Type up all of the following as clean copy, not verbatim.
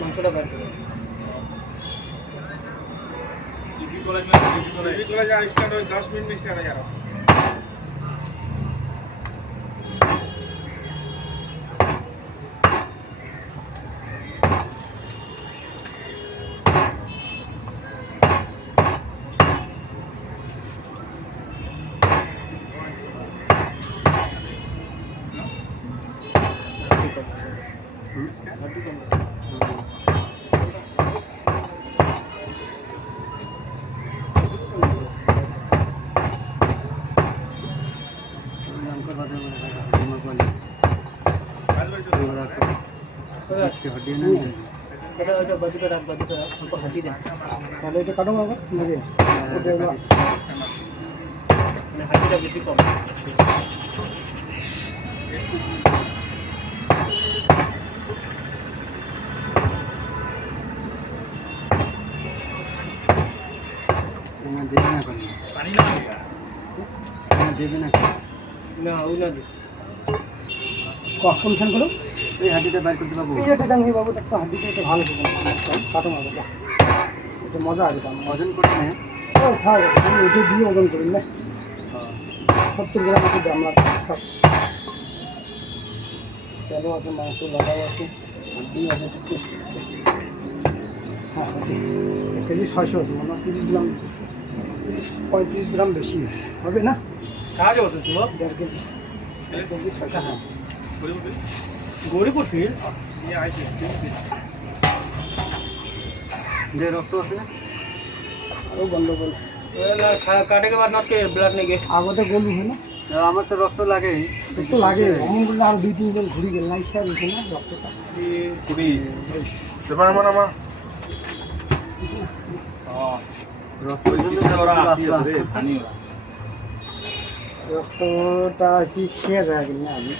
মাংসটা বের করে যা স্টার্ট হয় 10 মিনিট স্টার্ট হয় আরো তাহলে এটা কাটো আবার নাকি হাতিটা বেশি কম পানি না দেবে না না ওই না কখন খান করো এই হাঁটিটা বাইর করতে পারবো এই হাঁটিটা আমি বাবু একটা হাঁটিটা এটা ভালো কাটো মারবো এটা মজা আছে ওজন করে না থাক আমি ওটা দিয়ে ওজন করি না 70 গ্রাম আছে দাম লাগে তেলও আছে মাংস লাগাও আছে হাঁটি আছে টেস্ট হ্যাঁ আছে 1 কেজি 600 আছে মানে 30 গ্রাম 35 গ্রাম বেশি আছে হবে না কাজে বসে ছিল 1.5 কেজি 1 কেজি 600 হ্যাঁ গরিপুর ফিল ये आई যে রক্ত আছে না আরো গন্ডগোল না কাটে के बाद नॉट के ब्लड नहीं गे আগতে গলু হয় না আমার তো রক্ত লাগে অমন করলে আর 2-3 দিন ঘুরি গেল না ইচ্ছা হইছে না রক্তটা কুড়ি দেবার মানে আমার রক্ত রক্তটা আসি শেয়ার হয়ে গেল না আমি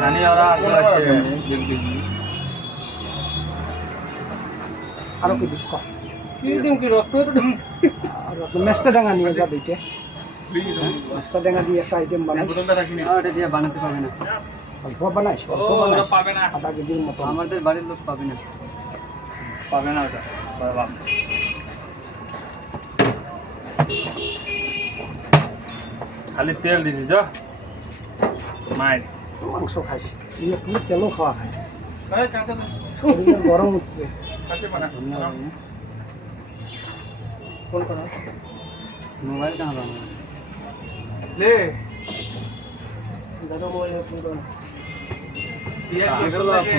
জানি ওরা আছে আরো কি দিক কি রক্ত রক্ত মেস্টা ডাঙ্গা নিয়ে যা দুইটা মেস্টা ডাঙ্গা দিয়ে একটা আইটেম বানাই ওটা দিয়ে বানাতে পারবে না অল্প বানাইস পাবে না আধা কেজির মতো আমাদের বাড়ির লোক পাবে না ওটা বাবা খালি তেল দিছি যা মাই মাংস খাইস ইয়ে পুরো তেলও খাওয়া খায় শরীরে গরম উঠবে ফোন করা মোবাইল कहाँ बना ले दादा मोबाइल फोन करा दिया के फोन पे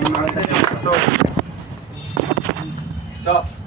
मोबाइल चल